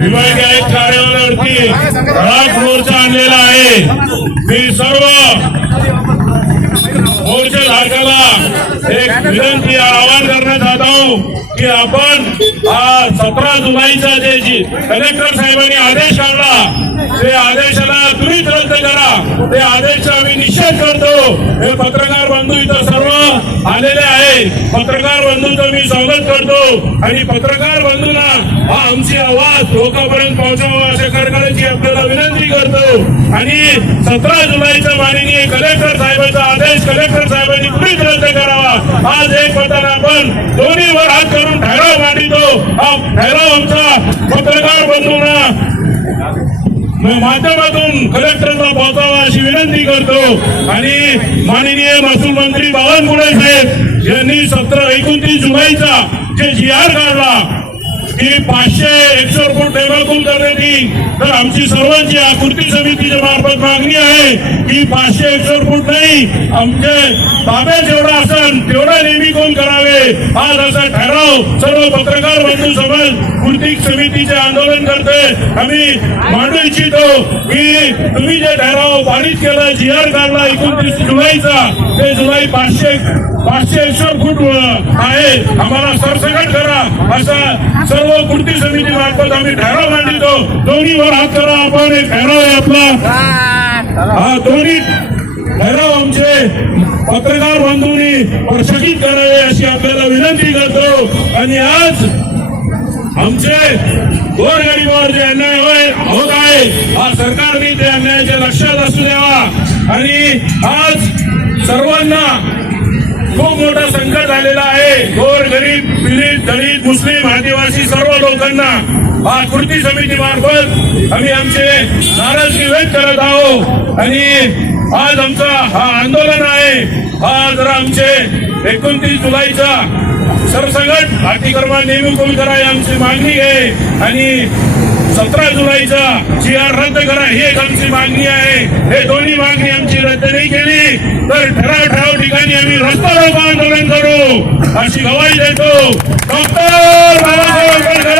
विभागीय आयुक्त कार्यालयावरती राज मोर्चा आणलेला आहे. मी सर्व मोर्चा धारकाला एक विनंती आवाहन करण्यात जात आहो की आपण हा सतरा जुलैचा जे कलेक्टर साहेबांनी आदेश आणला ते आदेशाला त्वरित रद्द करा. ते आदेश आम्ही निषेध करतो. हे पत्रकार बंधू इथं सर्व आलेले आहे पत्रकार बंधूंचं मी स्वागत करतो. आणि पत्रकार बंधूंना हा आमची आवाज लोकांपर्यंत पोहोचावा अशा कडकडाची आपल्याला विनंती करतो. आणि सतरा जुलैच्या माननीय कलेक्टर साहेबांचा आदेश कलेक्टर साहेबांनी त्वरित रद्द करावा. आज एक मताने आपण दोन्हीवर हात करून ठराव मांडितो. हा ठराव आमचा पत्रकार बंधूंना माध्यमातून कलेक्टरला पोहोचावा अशी विनंती करतो. आणि माननीय महसूल मंत्री बावनकुळे साहेब यांनी सतरा एकोणतीस जुलैचा जे जी आर काढला की पाचशे एकशे फूट डेव्हलपूल करण्याची तर आमची सर्वांची आकृती समितीच्या मार्फत मागणी आहे. की पाचशे एकशे फूट नाही आमचे ताब्यात जेवढा असेल तेवढा नेहमी आज असा ठराव सर्व पत्रकार बंधू समाज कृती समितीचे आंदोलन करते. आम्ही मांडू इच्छितो की तुम्ही जे ठराव पारित केला जी आर काढला एकोणतीस जुलैचा ते जुलै पाचशे पाचशे एकशे फूट आहे. आम्हाला सरसकट करा. असा सर्व कृती समिती मार्फत आम्ही ठराव मांडितो. दोन्हीवर हात करा. आपण एक ठराव आहे आपला. हा दोन्ही ठराव आमचे पत्रकार बंधूंनी प्रशासित करावे अशी आपल्याला विनंती करतो. आणि आज आमचे गोरगरीबावर जे अन्याय होत आहे हा सरकारने त्या अन्यायाच्या लक्षात असू द्यावा. आणि आज सर्वांना खूप मोठं संकट आलेलं आहे. गोर गरीब पीडित दलित मुस्लिम आदिवासी सर्व लोकांना हा कृती समिती मार्फत आम्ही आमचे नाराजगी व्यक्त करत आहोत. आणि आज आमचा हा आंदोलन आहे. हा जरा आमचे एकोणतीस जुलैचा सरसगट अतिक्रमण नेहमी कमी करा ही आमची मागणी आहे. आणि सतरा जुलैचा जी आर रद्द करा ही एक आमची मागणी आहे. हे दोन्ही मागणी आमची रद्द नाही केली तर ठराव ठराव ठिकाणी आम्ही रस्ता रोको आंदोलन करू. अशी गवाही देतो. डॉक्टर बाबासाहेब आंबेडकर